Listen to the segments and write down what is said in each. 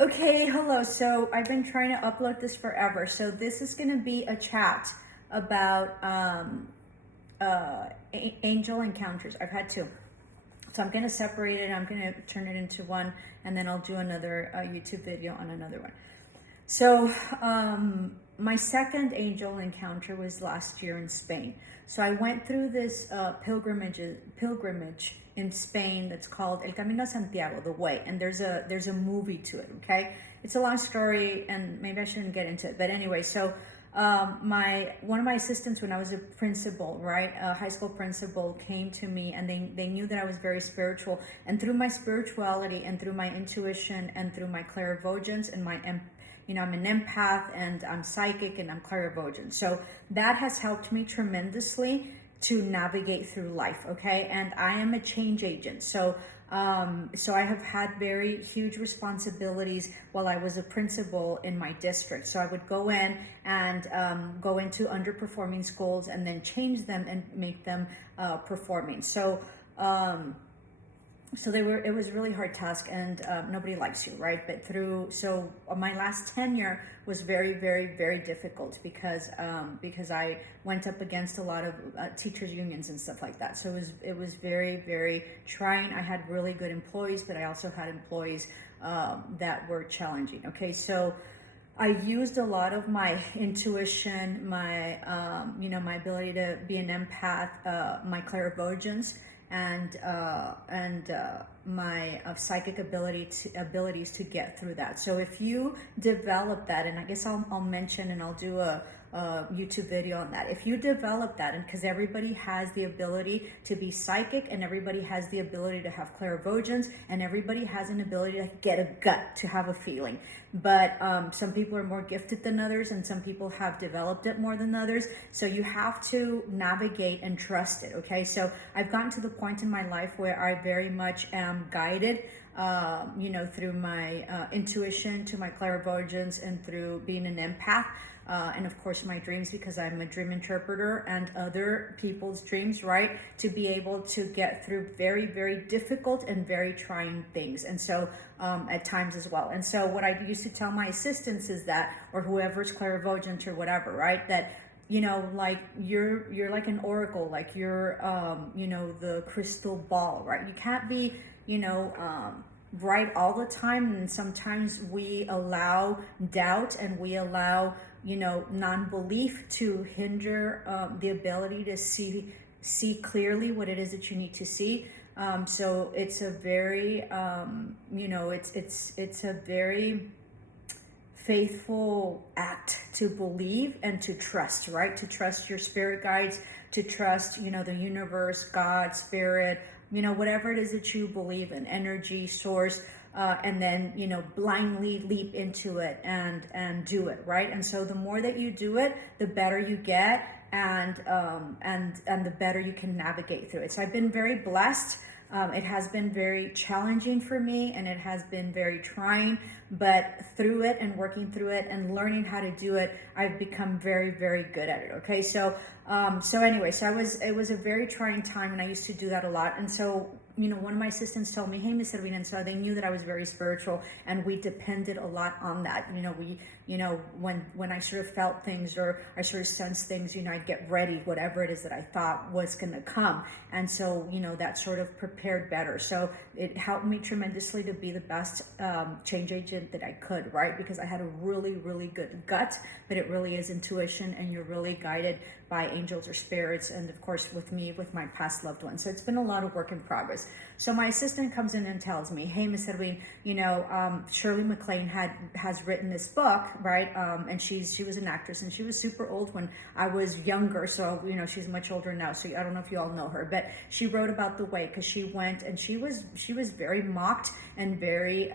Okay, hello. So I've been trying to upload this forever. So this is going to be a chat about angel encounters. I've had two. So I'm going to separate it. I'm going to turn it into one, and then I'll do another YouTube video on another one. So my second angel encounter was last year in Spain. So I went through this pilgrimage in Spain that's called El Camino Santiago, the way, and there's a movie to it. Okay, it's a long story, and maybe I shouldn't get into it, but anyway, so. One of my assistants when I was a principal, right, a high school principal, came to me, and they knew that I was very spiritual, and through my spirituality and through my intuition and through my clairvoyance and I'm an empath and I'm psychic and I'm clairvoyant. So that has helped me tremendously to navigate through life. Okay. And I am a change agent. So I have had very huge responsibilities while I was a principal in my district. So I would go in and go into underperforming schools and then change them and make them performing. So it was a really hard task, and nobody likes you, right? But so my last tenure was very, very, very difficult because I went up against a lot of teachers unions and stuff like that. So it was very, very trying. I had really good employees, but I also had employees that were challenging. Okay, so I used a lot of my intuition, my my ability to be an empath, my clairvoyance, and my psychic abilities to get through that. So if you develop that, and I guess I'll mention, and I'll do a YouTube video on that. If you develop that, and because everybody has the ability to be psychic, and everybody has the ability to have clairvoyance, and everybody has an ability to get a gut, to have a feeling. But some people are more gifted than others, and some people have developed it more than others. So you have to navigate and trust it. Okay, so I've gotten to the point in my life where I very much am guided, through my intuition, to my clairvoyance, and through being an empath. And of course my dreams, because I'm a dream interpreter, and other people's dreams, right, to be able to get through very, very difficult and very trying things, and so at times as well. And so what I used to tell my assistants is that, or whoever's clairvoyant or whatever, right, that like you're like an oracle, like you're the crystal ball, right? You can't be right all the time, and sometimes we allow doubt, and we allow non-belief to hinder the ability to see clearly what it is that you need to see. So it's a very it's a very faithful act to believe and to trust, right? To trust your spirit guides, to trust the universe, God, spirit, whatever it is that you believe in, energy, source, and then blindly leap into it and do it, right? And so the more that you do it, the better you get, and the better you can navigate through it. So I've been very blessed. It has been very challenging for me, and it has been very trying, but through it and working through it and learning how to do it, I've become very, very good at it. Okay, so anyway, it was a very trying time, and I used to do that a lot. And so one of my assistants told me, hey, Miss Edwina, and so they knew that I was very spiritual, and we depended a lot on that. When I sort of felt things, or I sort of sensed things, I'd get ready, whatever it is that I thought was going to come. And so, that sort of prepared better. So it helped me tremendously to be the best change agent that I could, right? Because I had a really, really good gut, but it really is intuition, and you're really guided by angels or spirits, and of course with me, with my past loved ones. So it's been a lot of work in progress. So my assistant comes in and tells me, hey, Miss Edwin, Shirley MacLaine has written this book, right? And she was an actress, and she was super old when I was younger. So, she's much older now. So I don't know if you all know her, but she wrote about the way, because she went and she was very mocked and very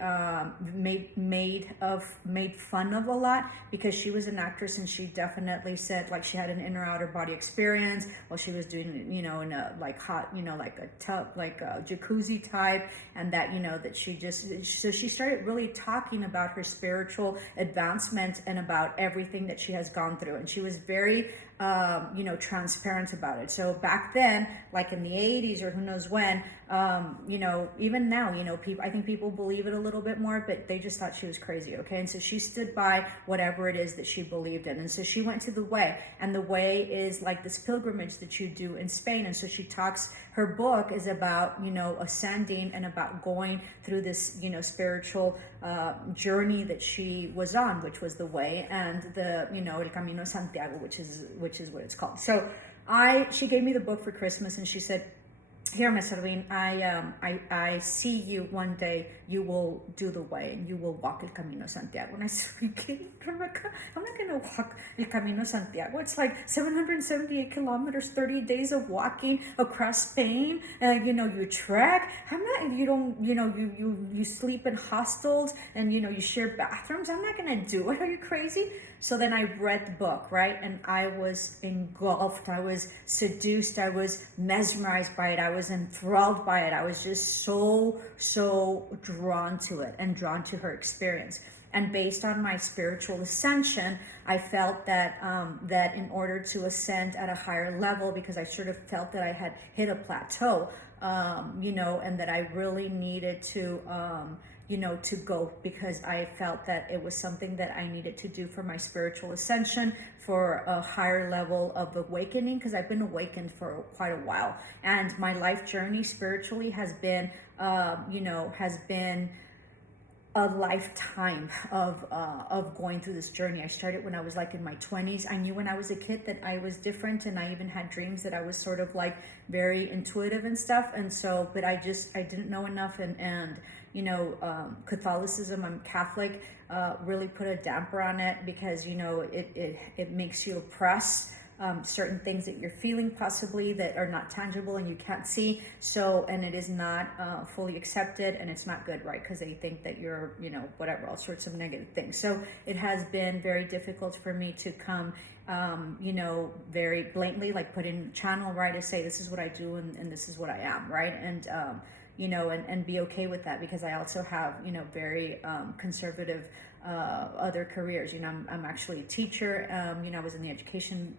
made fun of a lot, because she was an actress, and she definitely said, like, she had an inner outer body experience while she was doing it, in a like hot, like a tub, like a jacuzzi type, and that that so she started really talking about her spiritual advancement and about everything that she has gone through, and she was very transparent about it. So back then, like in the 80s or who knows when, even now, people, I think people believe it a little bit more, but they just thought she was crazy. Okay. And so she stood by whatever it is that she believed in. And so she went to the way, and the way is like this pilgrimage that you do in Spain. And so she talks, her book is about, ascending and about going through this, spiritual journey that she was on, which was the way, and the, El Camino Santiago, which is what it's called. So she gave me the book for Christmas, and she said, here, Miss Erwin, I see you one day, you will do the way and you will walk El Camino Santiago. And I said, are you kidding, Rebecca? I'm not going to walk El Camino Santiago. It's like 778 kilometers, 30 days of walking across Spain. You trek. You sleep in hostels and, you share bathrooms. I'm not going to do it. Are you crazy? So then I read the book, right? And I was engulfed. I was seduced. I was mesmerized by it. I was enthralled by it. I was just so drawn to it and drawn to her experience. And based on my spiritual ascension, I felt that that in order to ascend at a higher level, because I sort of felt that I had hit a plateau, and that I really needed to to go, because I felt that it was something that I needed to do for my spiritual ascension, for a higher level of awakening, because I've been awakened for quite a while. And my life journey spiritually has been, has been a lifetime of going through this journey. I started when I was like in my 20s. I knew when I was a kid that I was different, and I even had dreams that I was sort of like very intuitive and stuff. And so, but I didn't know enough, and Catholicism, I'm Catholic, really put a damper on it, because it makes you oppress certain things that you're feeling, possibly, that are not tangible and you can't see. So, and it is not fully accepted, and it's not good, right? Because they think that you're, whatever, all sorts of negative things. So it has been very difficult for me to come, very blatantly, like put in channel, right, to say this is what I do and this is what I am, right? And and be okay with that, because I also have, very conservative other careers. I'm actually a teacher. I was in the education,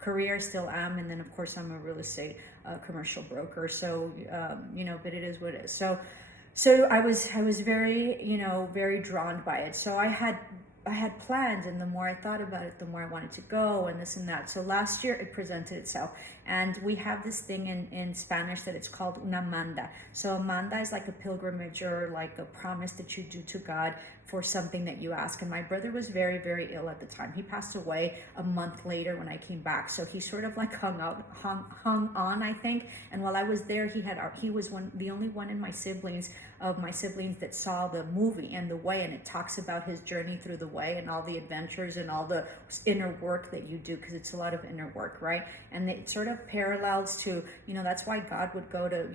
career, still am. And then, of course, I'm a real estate commercial broker. So, but it is what it is. So I was very, very drawn by it. So I had plans, and the more I thought about it, the more I wanted to go, and this and that. So last year it presented itself, and we have this thing in Spanish that it's called una manda. So a manda is like a pilgrimage, or like a promise that you do to God for something that you ask. And my brother was very, very ill at the time. He passed away a month later when I came back. So he sort of like hung on, I think. And while I was there, he was the only one in my siblings that saw the movie and the way, and it talks about his journey through the way and all the adventures and all the inner work that you do, because it's a lot of inner work, right? And it sort of parallels to, that's why God would go to,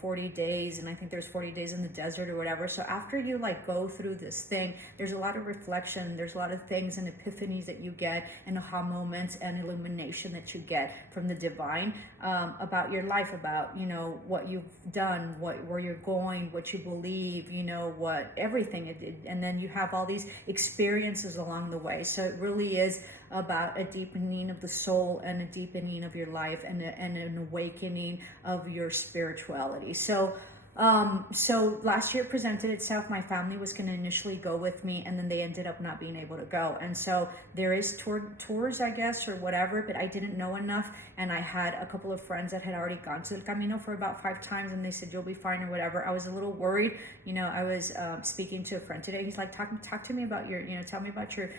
40 days, and I think there's 40 days in the desert or whatever. So after you like go through this thing, there's a lot of reflection, there's a lot of things and epiphanies that you get, and aha moments and illumination that you get from the divine, about your life, about, what you've done, where you're going, what you believe, what everything. And then you have all these experiences along the way. So it really is about a deepening of the soul, and a deepening of your life, and an awakening of your spirituality. So last year it presented itself. My family was going to initially go with me, and then they ended up not being able to go. And so there is tours, I guess, or whatever, but I didn't know enough. And I had a couple of friends that had already gone to El Camino for about 5 times, and they said, you'll be fine or whatever. I was a little worried. I was speaking to a friend today. He's like, talk to me about tell me about your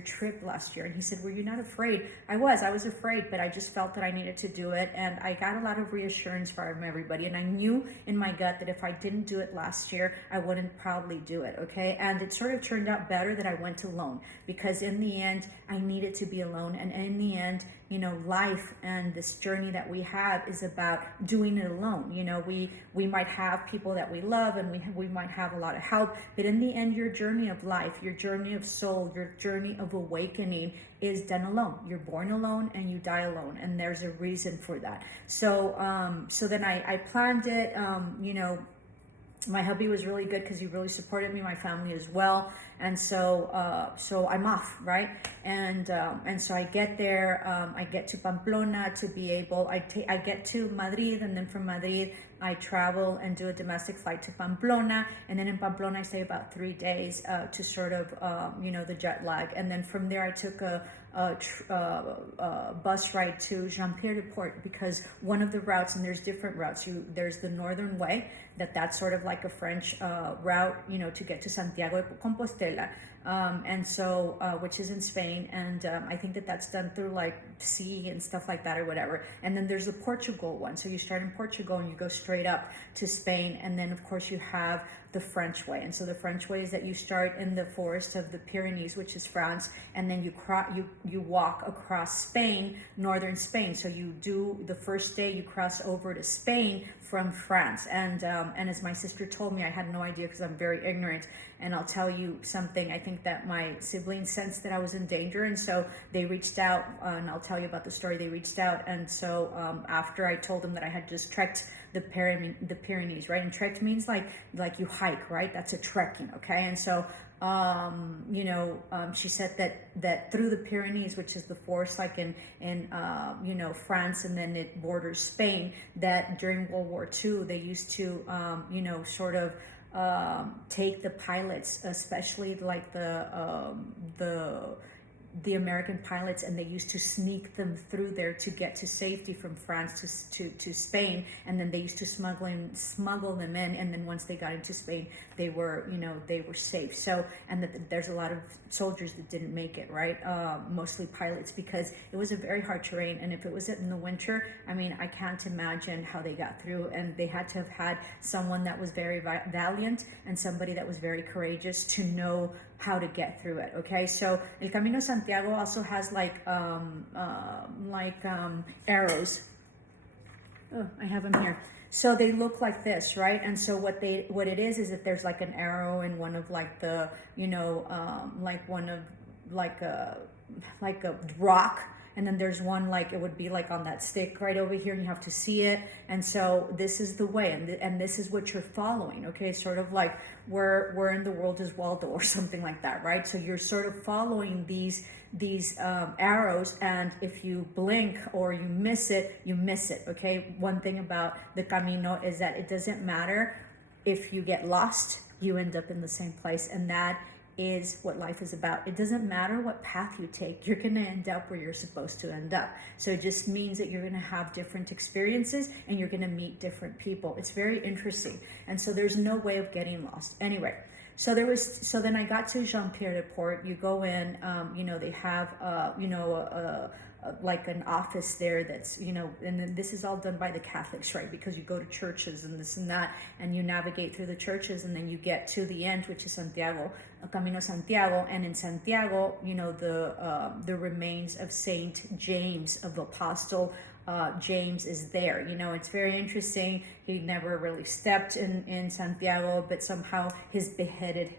trip last year. And he said, were you not afraid? I was afraid, but I just felt that I needed to do it. And I got a lot of reassurance from everybody. And I knew in my gut that if I didn't do it last year, I wouldn't probably do it. Okay. And it sort of turned out better that I went alone, because in the end, I needed to be alone. And in the end, life and this journey that we have is about doing it alone. We might have people that we love, and we might have a lot of help, but in the end, your journey of life, your journey of soul, your journey of awakening is done alone. You're born alone and you die alone, and there's a reason for that. So then I planned it, My hubby was really good because he really supported me, my family as well, and so I'm off, right? And so I get there, I get to Pamplona to be able, I get to Madrid, and then from Madrid I travel and do a domestic flight to Pamplona, and then in Pamplona I stay about 3 days to sort of the jet lag, and then from there I took a bus ride to Jean-Pierre de Port, because one of the routes, and there's different routes, there's the Northern Way, that's sort of like a French route, to get to Santiago de Compostela, and so which is in Spain, and I think that's done through like sea and stuff like that or whatever. And then there's the Portugal one, so you start in Portugal and you go straight up to Spain, and then of course you have the French way. And so the French way is that you start in the forest of the Pyrenees, which is France, and then you walk across Spain, northern Spain. So you do the first day, you cross over to Spain from France. And as my sister told me, I had no idea because I'm very ignorant. And I'll tell you something, I think that my siblings sensed that I was in danger, and so they reached out, and I'll tell you about the story. They reached out, and so after I told them that I had just trekked the Pyrenees, right? And trekked means like you hike, right? That's a trekking, okay? And so she said that through the Pyrenees, which is the forest like in France, and then it borders Spain, that during World War II they used to sort of take the pilots, especially like the American pilots, and they used to sneak them through there to get to safety from France to Spain, and then they used to smuggle them in, and then once they got into Spain, they were safe. So, and there's a lot of soldiers that didn't make it, right? Mostly pilots, because it was a very hard terrain, and if it was in the winter, I mean, I can't imagine how they got through, and they had to have had someone that was very valiant and somebody that was very courageous to know how to get through it. Okay, so El Camino Santiago also has arrows. Oh, I have them here. So they look like this, right? And so what it is that there's like an arrow in one of like the like a rock, and then there's one like it would be like on that stick right over here, and you have to see it. And so this is the way, and this is what you're following. Okay, sort of like where in the world is Waldo or something like that, right? So you're sort of following these arrows, and if you blink or you miss it, you miss it. Okay, one thing about the Camino is that it doesn't matter if you get lost, you end up in the same place, and that is what life is about. It doesn't matter what path you take, you're going to end up where you're supposed to end up. So it just means that you're going to have different experiences, and you're going to meet different people. It's very interesting, and so there's no way of getting lost. Anyway, so then I got to Jean-Pierre de Port. You go in, they have like an office there that's, and then this is all done by the Catholics, right? Because you go to churches and this and that, and you navigate through the churches, and then you get to the end, which is Santiago, Camino Santiago. And in Santiago, the remains of Saint James of the Apostle James is there. It's very interesting. He never really stepped in Santiago, but somehow his beheaded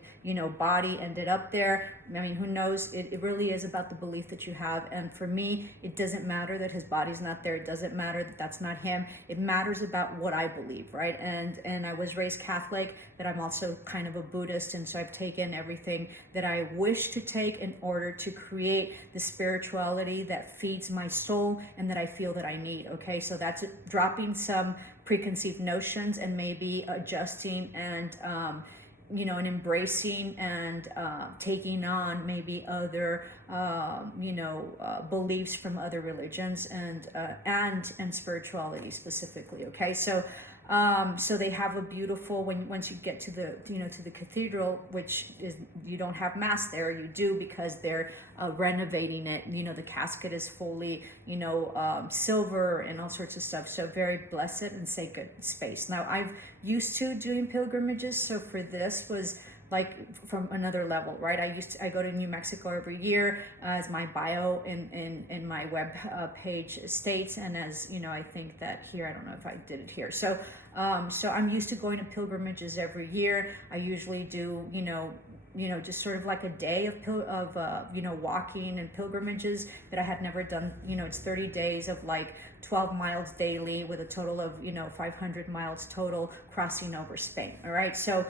body ended up there. I mean, who knows? It really is about the belief that you have. And for me, it doesn't matter that his body's not there. It doesn't matter that that's not him. It matters about what I believe, right? And I was raised Catholic, but I'm also kind of a Buddhist. And so I've taken everything that I wish to take in order to create the spirituality that feeds my soul and that I feel that I need. Okay, so that's dropping some preconceived notions and maybe adjusting and and embracing and taking on maybe other beliefs from other religions and spirituality specifically. Okay, so they have a beautiful, once you get to the to the cathedral, which is, you don't have mass there, you do, because they're renovating it. The casket is fully silver and all sorts of stuff, so very blessed and sacred space. Now, I've used to doing pilgrimages, so for this was like from another level, right? I go to New Mexico every year, as my bio in my web page states, and as I think that here, I don't know if I did it here. So I'm used to going to pilgrimages every year. I usually do just sort of like a day of walking and pilgrimages that I had never done. It's 30 days of like 12 miles daily with a total of 500 miles total crossing over Spain. All right, so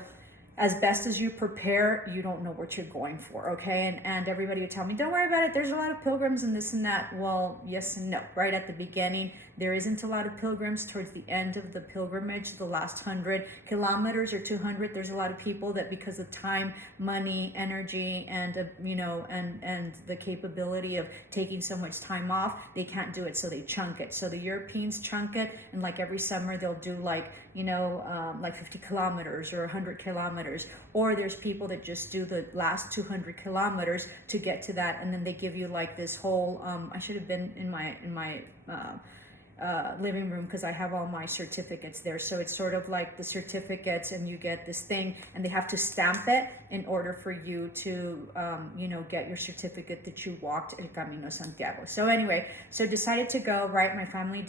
as best as you prepare, you don't know what you're going for, okay? And everybody would tell me, don't worry about it, there's a lot of pilgrims and this and that. Well, yes and no. Right at the beginning, there isn't a lot of pilgrims. Towards the end of the pilgrimage, the last 100 kilometers or 200, there's a lot of people that, because of time, money, energy, and and the capability of taking so much time off, they can't do it, so they chunk it. So the Europeans chunk it, and like every summer they'll do like 50 kilometers or 100 kilometers. Or there's people that just do the last 200 kilometers to get to that, and then they give you like this whole I should have been in my living room, because I have all my certificates there. So it's sort of like the certificates, and you get this thing, and they have to stamp it in order for you to get your certificate that you walked El Camino Santiago. So anyway, so decided to go. Right, my family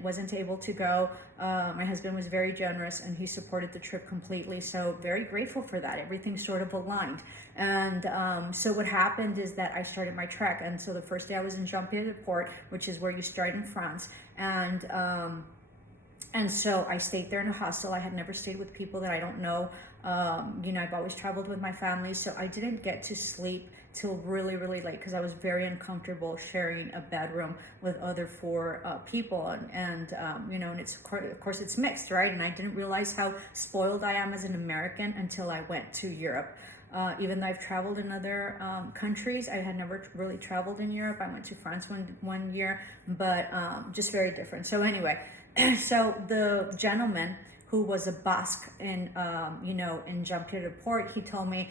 wasn't able to go. My husband was very generous, and he supported the trip completely. So very grateful for that. Everything sort of aligned. And so what happened is that I started my trek. And so the first day I was in Jean-Pied-de-Port, which is where you start in France. And so I stayed there in a hostel. I had never stayed with people that I don't know. I've always traveled with my family. So I didn't get to sleep till really, really late, because I was very uncomfortable sharing a bedroom with other 4 people. And it's, of course it's mixed, right? And I didn't realize how spoiled I am as an American until I went to Europe. Even though I've traveled in other countries, I had never really traveled in Europe. I went to France one year, but just very different. So anyway, so the gentleman who was a Basque in Jean-Pied-de-Port, he told me,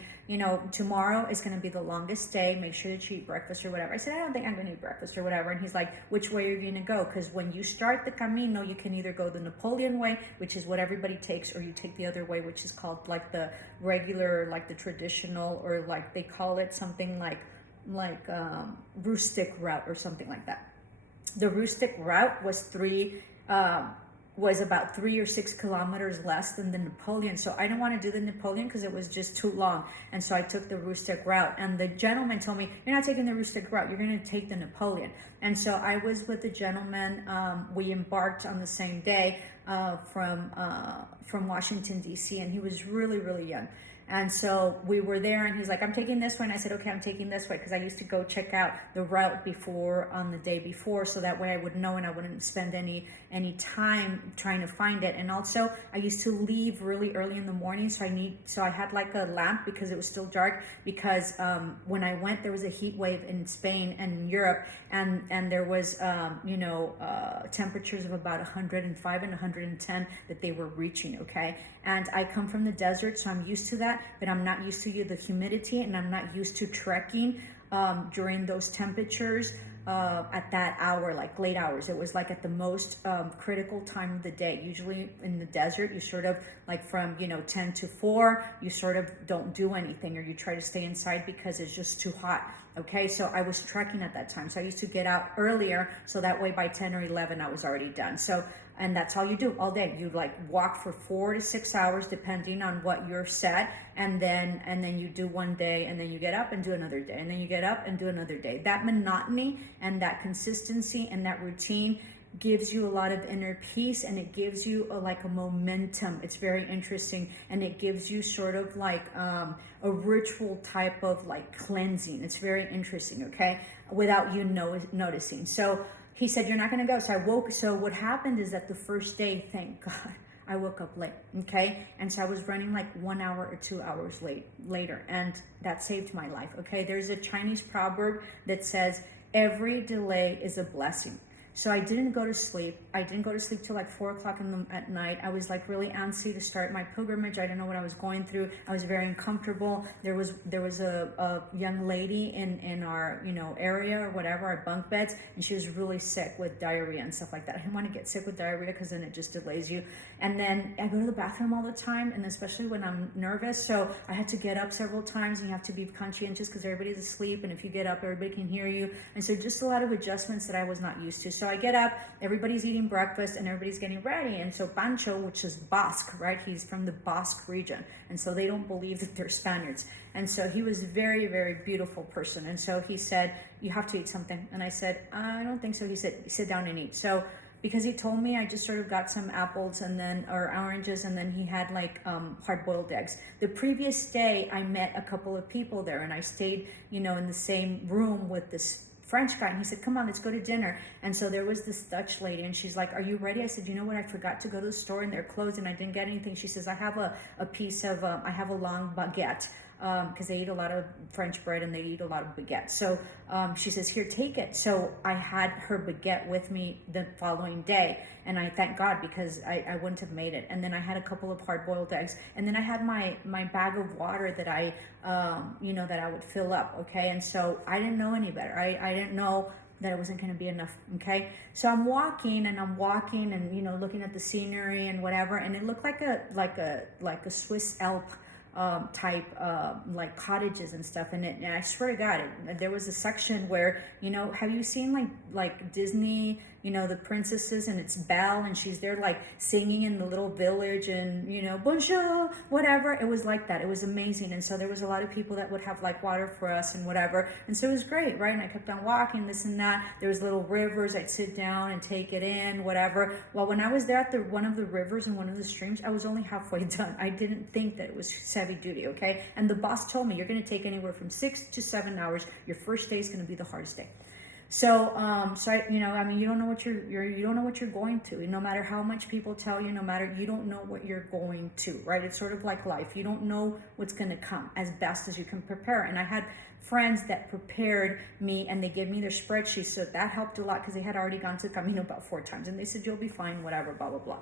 tomorrow is going to be the longest day. Make sure that you eat breakfast or whatever. I said, I don't think I'm going to eat breakfast or whatever. And he's like, which way are you going to go? Because when you start the Camino, you can either go the Napoleon way, which is what everybody takes, or you take the other way, which is called like the regular, like the traditional, or like they call it something like rustic route or something like that. The rustic route was about 3 or 6 kilometers less than the Napoleon. So I didn't want to do the Napoleon because it was just too long. And so I took the rustic route. And the gentleman told me, you're not taking the rustic route, you're going to take the Napoleon. And so I was with the gentleman. We embarked on the same day from Washington, D.C. And he was really, really young. And so we were there, and he's like, I'm taking this way. And I said, okay, I'm taking this way, because I used to go check out the route before, on the day before, so that way I would know and I wouldn't spend any time trying to find it. And also, I used to leave really early in the morning, so I had like a lamp, because it was still dark, because when I went, there was a heat wave in Spain and Europe, and there was temperatures of about 105 and 110 that they were reaching, okay? And I come from the desert, so I'm used to that, but I'm not used to the humidity, and I'm not used to trekking during those temperatures at that hour, like late hours. It was like at the most critical time of the day. Usually in the desert, you sort of like from 10 to 4, you sort of don't do anything, or you try to stay inside because it's just too hot. Okay, so I was trekking at that time, so I used to get out earlier, so that way by 10 or 11 I was already done. So, and that's all you do all day. You like walk for 4 to 6 hours depending on what you're set, and then you do one day, and then you get up and do another day, and then you get up and do another day. That monotony and that consistency and that routine gives you a lot of inner peace, and it gives you a momentum. It's very interesting, and it gives you sort of like a ritual type of like cleansing. It's very interesting, okay, without you noticing. So he said, you're not going to go. So what happened is that the first day, thank God, I woke up late, okay? And so I was running like 1 hour or 2 hours later, and that saved my life, okay? There's a Chinese proverb that says, every delay is a blessing. So I didn't go to sleep. I didn't go to sleep till like 4 o'clock at night. I was like really antsy to start my pilgrimage. I didn't know what I was going through. I was very uncomfortable. There was a young lady in our area or whatever, our bunk beds, and she was really sick with diarrhea and stuff like that. I didn't want to get sick with diarrhea because then it just delays you. And then I go to the bathroom all the time, and especially when I'm nervous. So I had to get up several times, and you have to be conscientious because everybody's asleep, and if you get up, everybody can hear you. And so just a lot of adjustments that I was not used to. So so I get up, everybody's eating breakfast and everybody's getting ready. And so Pancho, which is Basque, right? He's from the Basque region. And so they don't believe that they're Spaniards. And so he was a very, very beautiful person. And so he said, you have to eat something. And I said, I don't think so. He said, sit down and eat. So because he told me, I just sort of got some apples or oranges, and then he had like hard-boiled eggs. The previous day, I met a couple of people there, and I stayed, in the same room with this French guy, and he said, come on, let's go to dinner. And so there was this Dutch lady, and she's like, are you ready? I said, you know what, I forgot to go to the store, and they're closed, and I didn't get anything. She says, I have a piece of, I have a long baguette, because they eat a lot of French bread and they eat a lot of baguette. So she says, here, take it. So I had her baguette with me the following day, and I thank God, because I wouldn't have made it. And then I had a couple of hard-boiled eggs, and then I had my bag of water that I that I would fill up, okay? And so I didn't know any better. I didn't know that it wasn't going to be enough, okay? So I'm walking and looking at the scenery and whatever, and it looked like a Swiss Alp type like cottages and stuff in it. And I swear to God, there was a section where, have you seen like Disney, the princesses, and it's Belle, and she's there like singing in the little village, and bonjour, whatever. It was like that. It was amazing. And so there was a lot of people that would have like water for us and whatever. And so it was great, right? And I kept on walking, this and that. There was little rivers. I'd sit down and take it in, whatever. Well, when I was there at one of the rivers and one of the streams, I was only halfway done. I didn't think that it was heavy duty, okay? And the boss told me, you're going to take anywhere from 6 to 7 hours. Your first day is going to be the hardest day. So, you don't know what you don't know what you're going to. No matter how much people tell you, you don't know what you're going to, right? It's sort of like life. You don't know what's going to come as best as you can prepare. And I had friends that prepared me, and they gave me their spreadsheets, so that helped a lot, because they had already gone to Camino about 4 times, and they said, you'll be fine, whatever, blah, blah, blah.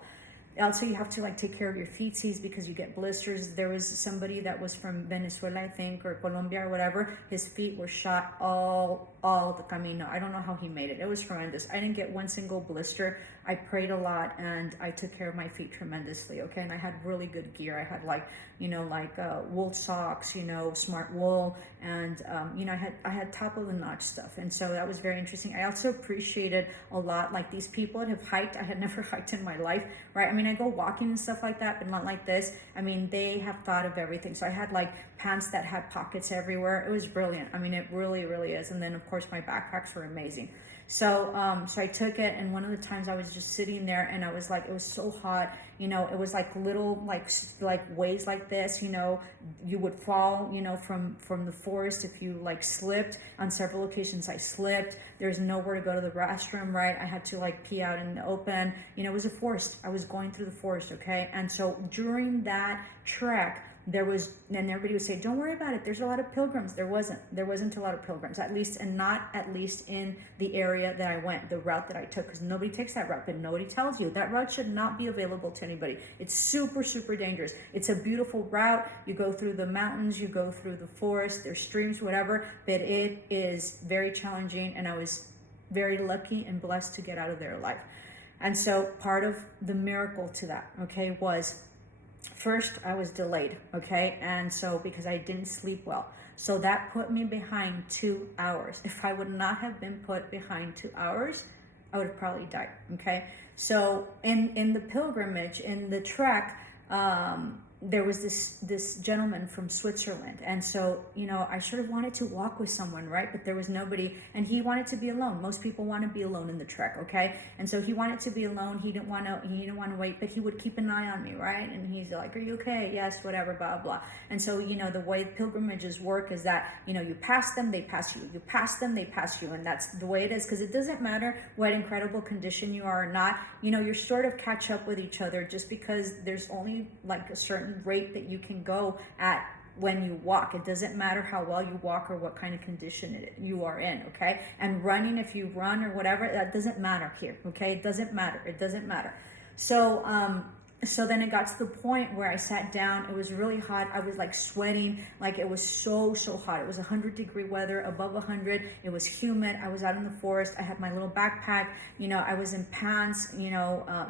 Also, you have to like take care of your feetsies, because you get blisters. There was somebody that was from Venezuela, I think, or Colombia or whatever. His feet were shot all the Camino. I don't know how he made it. It was horrendous. I didn't get one single blister. I prayed a lot, and I took care of my feet tremendously, okay? And I had really good gear. I had wool socks, smart wool, and I had top of the notch stuff. And so that was very interesting. I also appreciated a lot, like, these people that have hiked. I had never hiked in my life, right? I mean, I go walking and stuff like that, but not like this. I mean, they have thought of everything. So I had like pants that had pockets everywhere. It was brilliant. I mean, it really, really is. And then of course my backpacks were amazing. So I took it, and one of the times I was just sitting there, and I was like, it was so hot, it was like little like waves like this, you would fall, from the forest if you like slipped. On several occasions I slipped. There's nowhere to go to the restroom, right? I had to like pee out in the open. It was a forest. I was going through the forest, okay? And so during that trek, and everybody would say, don't worry about it, there's a lot of pilgrims. There wasn't a lot of pilgrims, at least in the area that I went, the route that I took, because nobody takes that route, but nobody tells you that route should not be available to anybody. It's super, super dangerous. It's a beautiful route. You go through the mountains, you go through the forest, there's streams, whatever, but it is very challenging, and I was very lucky and blessed to get out of there alive. And so part of the miracle to that, okay, was first, I was delayed, okay? And so, because I didn't sleep well. So that put me behind 2 hours. If I would not have been put behind 2 hours, I would have probably died, okay? So in the pilgrimage, in the trek, there was this gentleman from Switzerland. And so, I sort of wanted to walk with someone, right? But there was nobody, and he wanted to be alone. Most people want to be alone in the trek, okay? And so he wanted to be alone. He didn't want to wait, but he would keep an eye on me, right? And he's like, are you okay? Yes, whatever, blah, blah. And so, the way pilgrimages work is that, you pass them, they pass you. You pass them, they pass you. And that's the way it is, because it doesn't matter what incredible condition you are or not. You're sort of catch up with each other, just because there's only like a certain rate that you can go at when you walk. It doesn't matter how well you walk or what kind of condition you are in, okay? And running, if you run or whatever, that doesn't matter here, okay? It doesn't matter. So then it got to the point where I sat down. It was really hot. I was like sweating, like it was so hot. It was 100-degree weather, above 100. It was humid. I was out in the forest. I had my little backpack. I was in pants,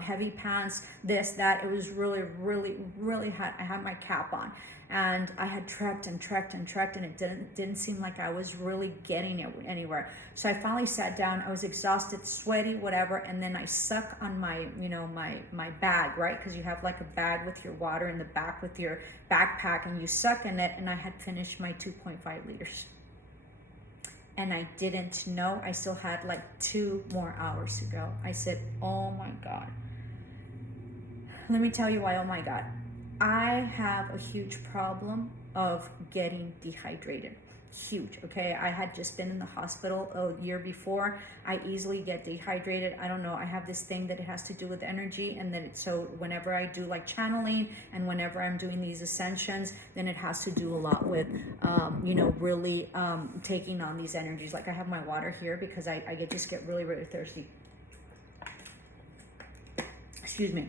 heavy pants, this, that. It was really, really, really hot. I had my cap on. and I had trekked and trekked and trekked, and it didn't seem like I was really getting it anywhere. So I finally sat down. I was exhausted, sweaty, whatever, and then I suck on my, my bag, right? Because you have like a bag with your water in the back with your backpack, and you suck in it, and I had finished my 2.5 liters. And I didn't know. I still had like 2 more hours to go. I said, oh my God. Let me tell you why, oh my God. I have a huge problem of getting dehydrated. Huge, okay? I had just been in the hospital a year before. I easily get dehydrated. I don't know. I have this thing that it has to do with energy, and then so whenever I do like channeling and whenever I'm doing these ascensions, then it has to do a lot with, really taking on these energies. Like I have my water here because I just get really, really thirsty. Excuse me.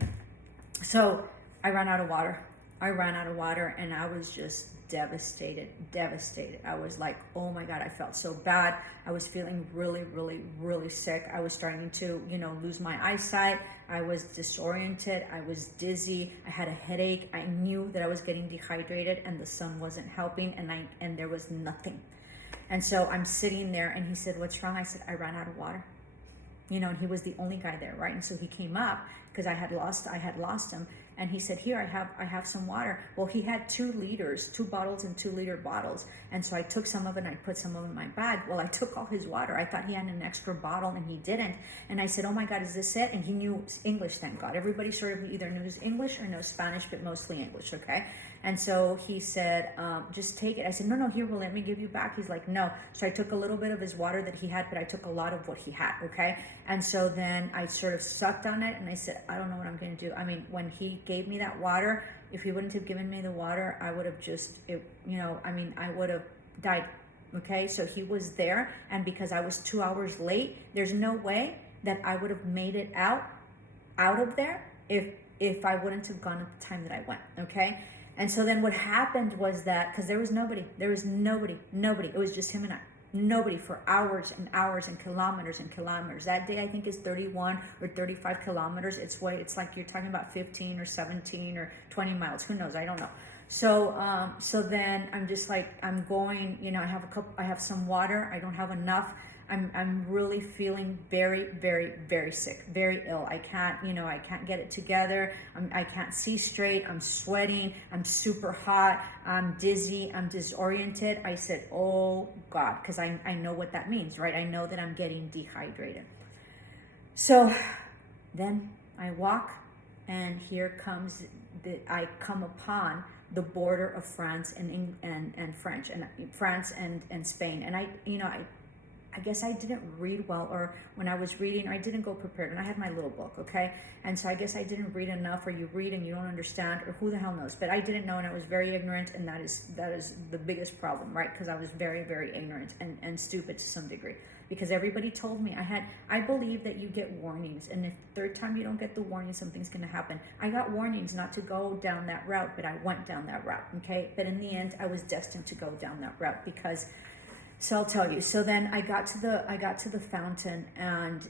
So I ran out of water. And I was just devastated. I was like, oh my God, I felt so bad. I was feeling really, really, really sick. I was starting to, lose my eyesight. I was disoriented. I was dizzy. I had a headache. I knew that I was getting dehydrated and the sun wasn't helping, and there was nothing. And so I'm sitting there and he said, what's wrong? I said, I ran out of water. And he was the only guy there, right? And so he came up because I had lost him. And he said, here, I have some water. Well, he had 2 liters, 2 bottles and 2-liter bottles. And so I took some of it and I put some of it in my bag. Well, I took all his water. I thought he had an extra bottle and he didn't. And I said, oh my God, is this it? And he knew English, thank God. Everybody sort of either knows English or knows Spanish, but mostly English, okay? And so he said, just take it. I said, no, here, well, let me give you back. He's like, no. So I took a little bit of his water that he had, but I took a lot of what he had, okay? And so then I sort of sucked on it and I said, I don't know what I'm going to do. I mean, when he gave me that water, if he wouldn't have given me the water, I would have I would have died, okay? So he was there, and because I was 2 hours late, there's no way that I would have made it out of there if I wouldn't have gone at the time that I went, okay? And so then what happened was that, because there was nobody, it was just him and I, nobody for hours and hours and kilometers. That day I think is 31 or 35 kilometers. It's like you're talking about 15 or 17 or 20 miles, who knows, I don't know. So then I'm just like, I'm going, I have some water, I don't have enough. I'm really feeling very, very, very sick, very ill. I can't get it together. I can't see straight. I'm sweating. I'm super hot. I'm dizzy. I'm disoriented. I said, oh God, because I know what that means, right? I know that I'm getting dehydrated. So then I walk, and here comes I come upon the border of France and French and France and Spain. And I guess I didn't read well, or when I was reading, I didn't go prepared, and I had my little book, okay? And so I guess I didn't read enough, or you read and you don't understand, or who the hell knows? But I didn't know, and I was very ignorant, and that is the biggest problem, right? Because I was very, very ignorant and stupid to some degree. Because everybody told me, I believe that you get warnings, and if the third time you don't get the warning, something's going to happen. I got warnings not to go down that route, but I went down that route, okay? But in the end, I was destined to go down that route because... So I'll tell you. So then I got to the fountain, and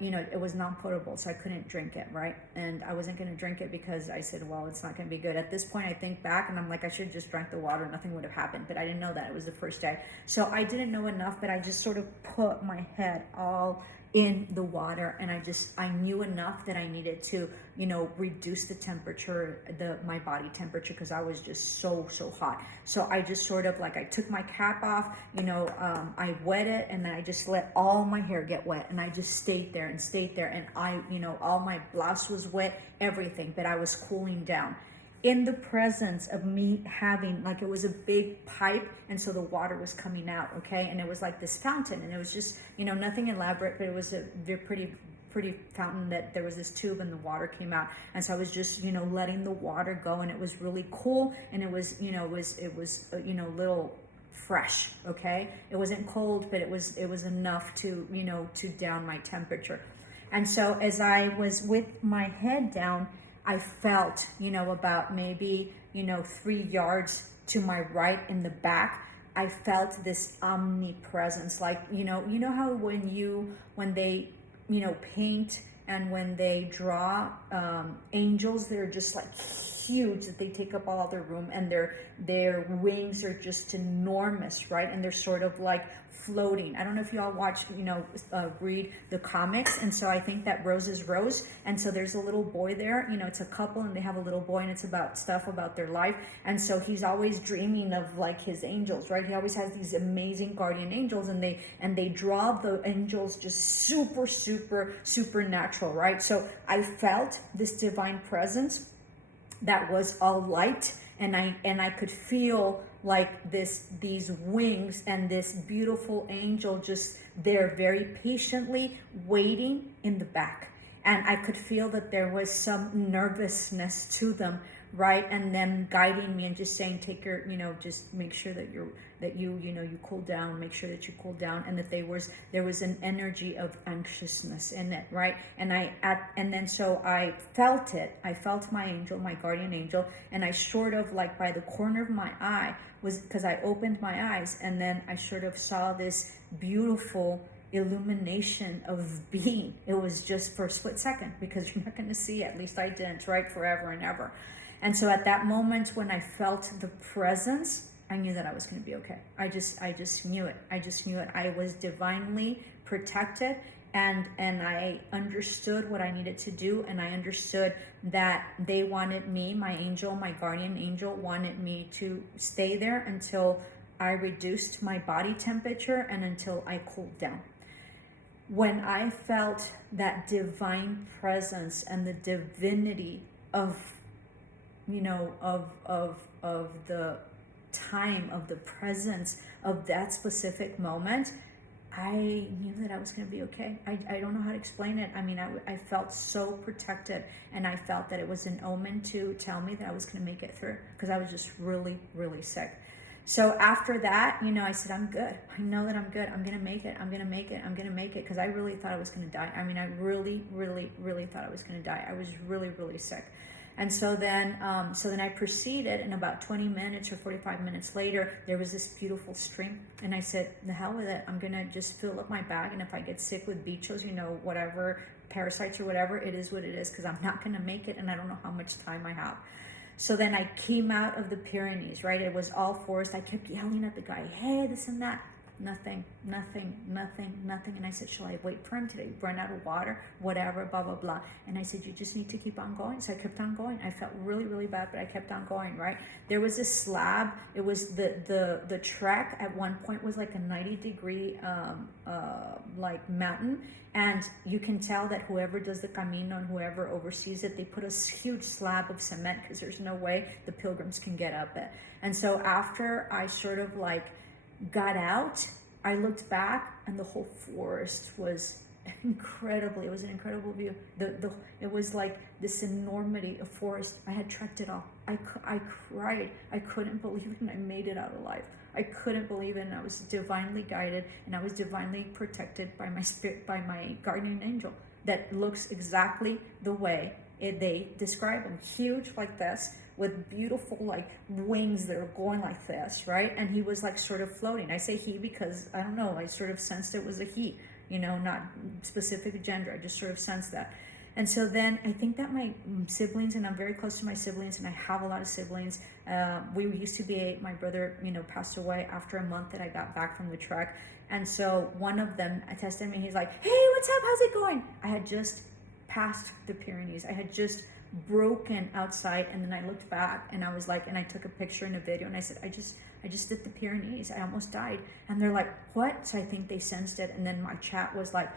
it was non-potable, so I couldn't drink it, right? And I wasn't going to drink it because I said, well, it's not going to be good. At this point, I think back, and I'm like, I should have just drank the water. Nothing would have happened. But I didn't know that. It was the first day. So I didn't know enough, but I just sort of put my head all in the water, and I knew enough that I needed to, reduce the temperature, my body temperature, because I was just so hot. So I just sort of I took my cap off, I wet it, and then I just let all my hair get wet, and I just stayed there, and I, all my blouse was wet, everything, but I was cooling down. In the presence of me having, it was a big pipe, and so the water was coming out, okay? And it was like this fountain, and it was just, nothing elaborate, but it was a pretty fountain that there was this tube and the water came out. And so I was just, letting the water go, and it was really cool, and it was, it was little fresh, okay? It wasn't cold, but it was enough to, to down my temperature. And so as I was with my head down, I felt, about maybe, 3 yards to my right in the back, I felt this omnipresence. How when they, paint and when they draw angels, they're just huge, that they take up all their room, and their wings are just enormous, right? And they're sort of like floating. I don't know if you all watch, read the comics. And so I think that Rose is Rose. And so there's a little boy there, it's a couple and they have a little boy and it's about stuff about their life. And so he's always dreaming of like his angels, right? He always has these amazing guardian angels and they draw the angels just super, super, supernatural, right? So I felt this divine presence that was all light, and I could feel like these wings and this beautiful angel just there very patiently waiting in the back. And I could feel that there was some nervousness to them, right? And them guiding me and just saying, take your, just make sure that you cool down, make sure that you cool down. And that there was an energy of anxiousness in it, right? And then so I felt it. I felt my angel, my guardian angel, and I sort of like by the corner of my eye was because I opened my eyes and then I sort of saw this beautiful illumination of being. It was just for a split second because you're not going to see it. At least I didn't, right? Forever and ever. And so at that moment when I felt the presence, I knew that I was going to be okay. I just knew it. I just knew it. I was divinely protected, and I understood what I needed to do, and I understood that they wanted me, my angel, my guardian angel, wanted me to stay there until I reduced my body temperature and until I cooled down. When I felt that divine presence and the divinity of the time, of the presence of that specific moment, I knew that I was going to be okay. I don't know how to explain it. I mean, I felt so protected, and I felt that it was an omen to tell me that I was going to make it through because I was just really, really sick. So after that, I said, I'm good. I know that I'm good. I'm going to make it. I'm going to make it. I'm going to make it, because I really thought I was going to die. I mean, I really, really, really thought I was going to die. I was really, really sick. And so then I proceeded, and about 20 minutes or 45 minutes later, there was this beautiful stream. And I said, the hell with it. I'm going to just fill up my bag. And if I get sick with bichos, whatever, parasites or whatever, it is what it is, because I'm not going to make it. And I don't know how much time I have. So then I came out of the Pyrenees, right? It was all forest. I kept yelling at the guy, hey, this and that. Nothing. And I said, shall I wait for him? Did I run out of water? Whatever, blah, blah, blah. And I said, you just need to keep on going. So I kept on going. I felt really, really bad, but I kept on going, right? There was a slab. It was the trek at one point was like a 90-degree like mountain. And you can tell that whoever does the Camino and whoever oversees it, they put a huge slab of cement because there's no way the pilgrims can get up it. And so after I sort of like got out, I looked back and the whole forest was it was an incredible view. It was like this enormity of forest. I had trekked it all. I cried. I couldn't believe it, and I made it out alive. I couldn't believe it, and I was divinely guided, and I was divinely protected by my spirit, by my guardian angel that looks exactly the way they describe him. Huge like this, with beautiful like wings that are going like this, right? And he was like sort of floating. I say he because I don't know, I sort of sensed it was a he, not specific gender. I just sort of sensed that. And so then I think that my siblings, and I'm very close to my siblings, and I have a lot of siblings. We used to be, my brother, passed away after a month that I got back from the trek. And so one of them texted me. He's like, hey, what's up? How's it going? I had just passed the Pyrenees. I had just broken outside, and then I looked back and I was like, and I took a picture and a video, and I said, I just did the Pyrenees. I almost died. And they're like, what? So I think they sensed it. And then my chat was like,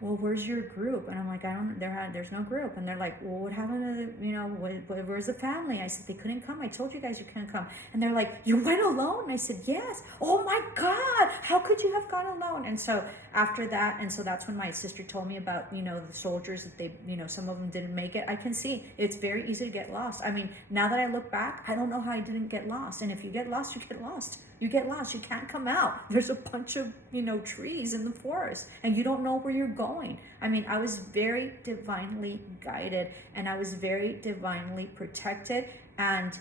well, where's your group? And I'm like, there's no group. And they're like, well, what happened to where's the family? I said, they couldn't come. I told you guys you couldn't come. And they're like, you went alone? And I said, yes. Oh my God, how could you have gone alone? And so after that, and so that's when my sister told me about, the soldiers that they, some of them didn't make it. I can see it's very easy to get lost. I mean, now that I look back, I don't know how I didn't get lost. And if you get lost, you get lost. You get lost. You can't come out. There's a bunch of, trees in the forest, and you don't know where you're going. I mean, I was very divinely guided, and I was very divinely protected, and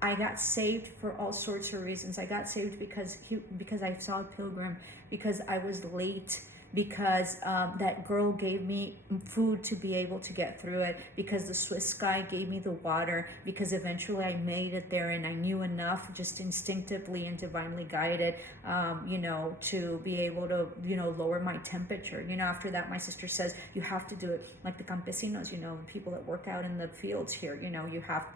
I got saved for all sorts of reasons. I got saved because I saw a pilgrim, because I was late, because that girl gave me food to be able to get through it, because the Swiss guy gave me the water, because eventually I made it there, and I knew enough, just instinctively and divinely guided, to be able to, lower my temperature. After that, my sister says, you have to do it like the campesinos, people that work out in the fields here,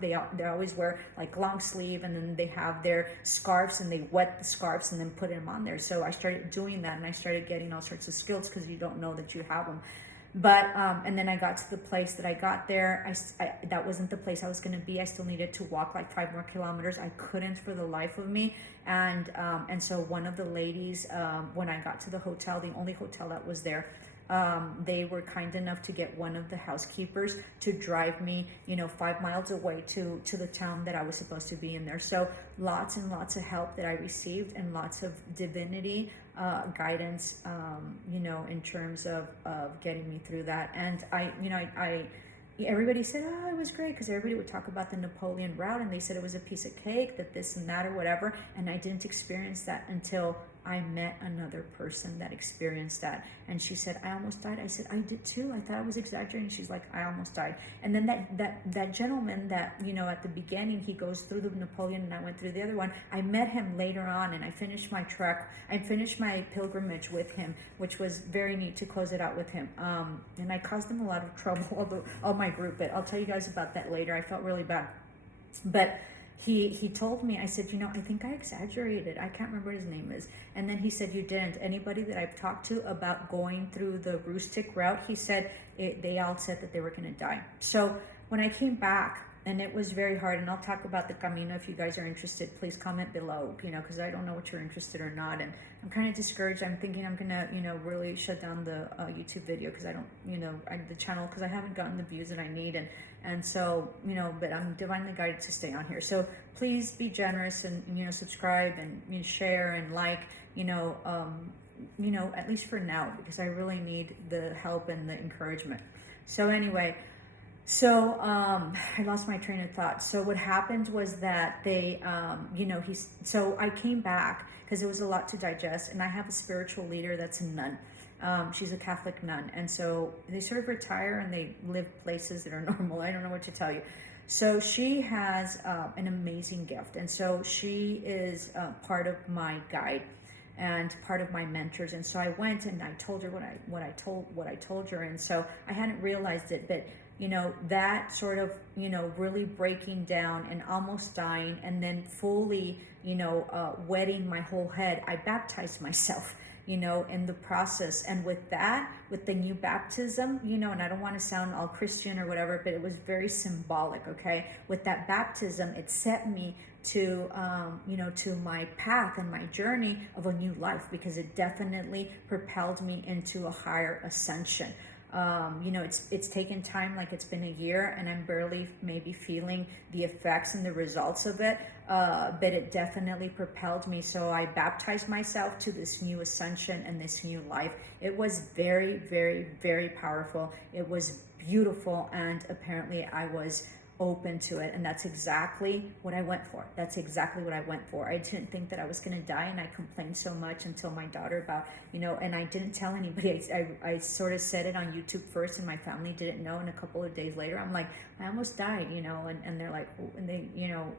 they always wear like long sleeve, and then they have their scarves, and they wet the scarves and then put them on there. So I started doing that, and I started getting all sorts of skills, because you don't know that you have them. But and then I got to the place that I got there. That wasn't the place I was going to be. I still needed to walk like 5 more kilometers. I couldn't for the life of me. And so one of the ladies, when I got to the hotel, the only hotel that was there, they were kind enough to get one of the housekeepers to drive me, 5 miles away to the town that I was supposed to be in there. So lots and lots of help that I received, and lots of divinity guidance, in terms of getting me through that. And everybody said, oh, it was great, because everybody would talk about the Napoleon route, and they said it was a piece of cake, that this and that or whatever. And I didn't experience that until I met another person that experienced that. And she said, I almost died. I said, I did too. I thought I was exaggerating. She's like, I almost died. And then that gentleman that, at the beginning, he goes through the Napoleon, and I went through the other one. I met him later on, and I finished my trek. I finished my pilgrimage with him, which was very neat to close it out with him. And I caused him a lot of trouble, all my group, but I'll tell you guys about that later. I felt really bad. But he told me, I said, I think I exaggerated. I can't remember what his name is. And then he said, you didn't. Anybody that I've talked to about going through the Rustic route, he said, they all said that they were going to die. So when I came back, and it was very hard, and I'll talk about the Camino. If you guys are interested, please comment below, because I don't know what you're interested or not. And I'm kind of discouraged. I'm thinking I'm going to, really shut down the YouTube video, because I don't, the channel, because I haven't gotten the views that I need. And so, but I'm divinely guided to stay on here. So please be generous, and, subscribe, and share, and like, at least for now, because I really need the help and the encouragement. So anyway, I lost my train of thought. So what happened was that they, so I came back, because it was a lot to digest, and I have a spiritual leader that's a nun. She's a Catholic nun. And so they sort of retire, and they live places that are normal. I don't know what to tell you. So she has an amazing gift. And so she is part of my guide and part of my mentors. And so I went, and I told her what I told her. And so I hadn't realized it, but that sort of, really breaking down and almost dying, and then fully, wetting my whole head, I baptized myself, in the process. And with the new baptism, and I don't want to sound all Christian or whatever, but it was very symbolic, okay? With that baptism, it set me to, to my path and my journey of a new life, because it definitely propelled me into a higher ascension. It's taken time, like it's been a year, and I'm barely maybe feeling the effects and the results of it, but it definitely propelled me. So I baptized myself to this new ascension and this new life. It was very, very, very powerful. It was beautiful, and apparently I was open to it, and that's exactly what I went for. I didn't think that I was going to die, and I complained so much until my daughter about, and I didn't tell anybody. I sort of said it on YouTube first, and my family didn't know, and a couple of days later I'm like, I almost died, and they're like, and they,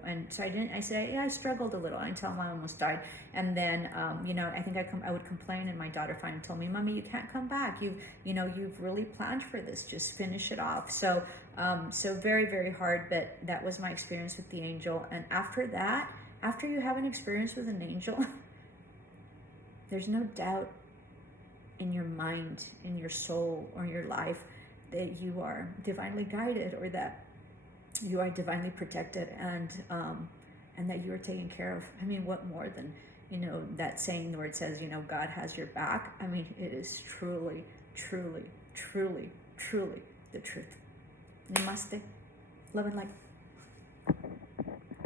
and so I said, yeah, I struggled a little. I didn't tell them I almost died. And then I think I would complain, and my daughter finally told me, Mommy, you can't come back. You've really planned for this. Just finish it off. So very, very hard, but that was my experience with the angel. And after that, after you have an experience with an angel, there's no doubt in your mind, in your soul, or your life that you are divinely guided, or that you are divinely protected, and that you are taken care of. I mean, what more than, that saying where it says, God has your back? I mean, it is truly, truly, truly, truly the truth. Namaste. Love and light.